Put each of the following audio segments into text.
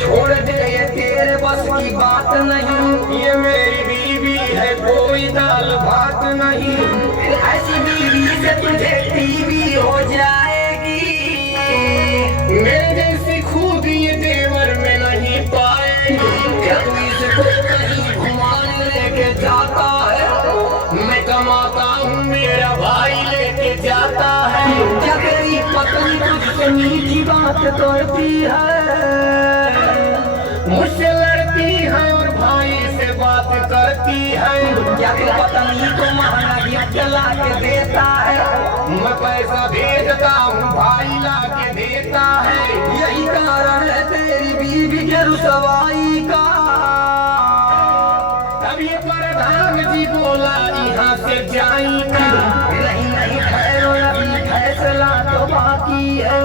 छोड़ दे, ये तेरे बस की बात नहीं। ये मेरी बीवी है, कोई दाल भात नहीं। ऐसी बीवी से तुझे टीवी हो जाएगी। मेरे जैसी खूबी ये देवर में नहीं पाएगी। क्या तू इसको कहीं घुमाने लेके जाता है? मैं कमाता हूँ, मेरा भाई लेके जाता है। क्या तेरी पत्नी तुझसे मीठी बात करती है? मुझसे लड़ती है और भाई से बात करती है। क्या तू पत्नी को महंगा गिफ्ट ला के देता है? मैं पैसा भेजता हूँ, भाई ला के देता है। यही कारण है तेरी बीवी के रुसवाई का। तभी प्रधान जी बोला यहाँ से जाएगा। नहीं ठहरो, अभी फैसला तो बाकी है।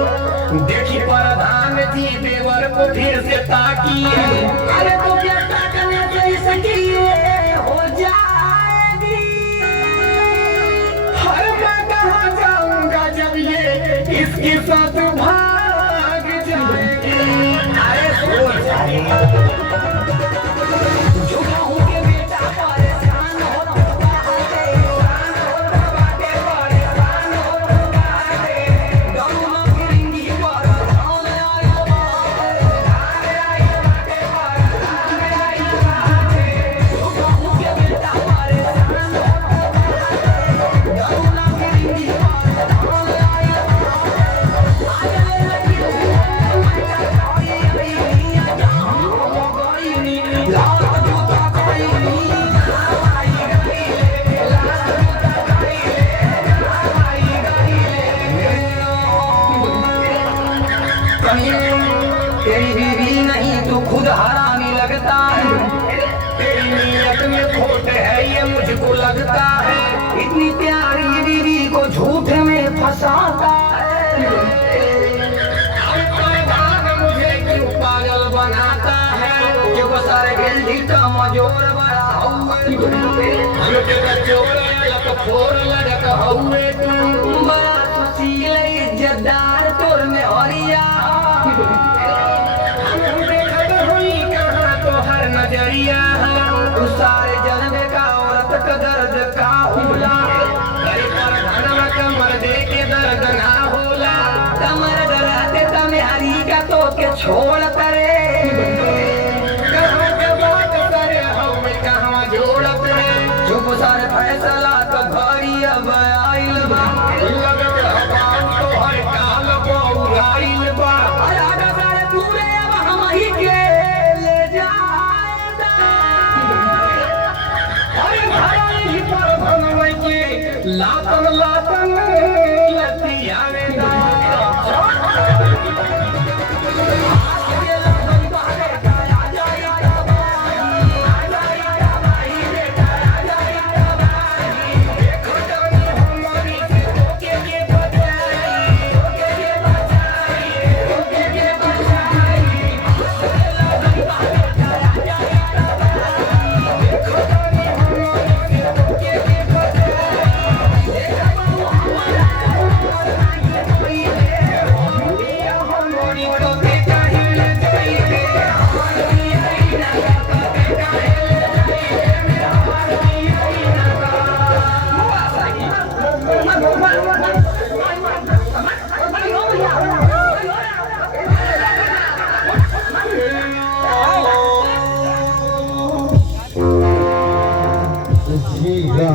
देखी प्रधान जी देवर को फिर से ताकी है। अरे तो क्या ताकने से इसकी ये हो जाएगी? हर मैं कहाँ जाऊंगा जब ये इसके साथ भाग जाएगी। अरे सो जाएगी। झूठा हूँ के बेटा परेशान हो रहा है, परेशान हो रहा है। गौना फिरिंगी पर धान आया बाटे, झूठा हूँ के बेटा परेशान हो रहा है। गौना फिरिंगी पर धान आया बाटे। आगे लगी तेरी बीवी नहीं तू खुद हरामी लगता है। तेरी नीयत में खोट है ये मुझको लगता है। इतनी प्यारी बीवी को झूठ में फंसाता है। प्रधान मुझे क्यों पागल बनाता है। ये वो सारे गिल्ली का मजोर बड़ा हुए। हमके कचोर लड़क फोर लड़क हुए तू। बड़ा सुशील इज्जतदार तोर में हरिया। हर नजरिया तू सारे जन्म का औरत का दर्द का होला। कमर दे के दर्द ना होला। कमर दराते तमे हरी का तो के छोड़ करे। कहाँ के बात करे हमें कहाँ जोड़त रे। चुप सारे फैसला तो घरी अब आइल बा। लगत हवान तो हर काल बौराइल बा। राजा सारे पूरे अब हम ही के ले जाएगा। हर घर ही पर बनवे के लातन लातन लतियावेगा। जी हाँ।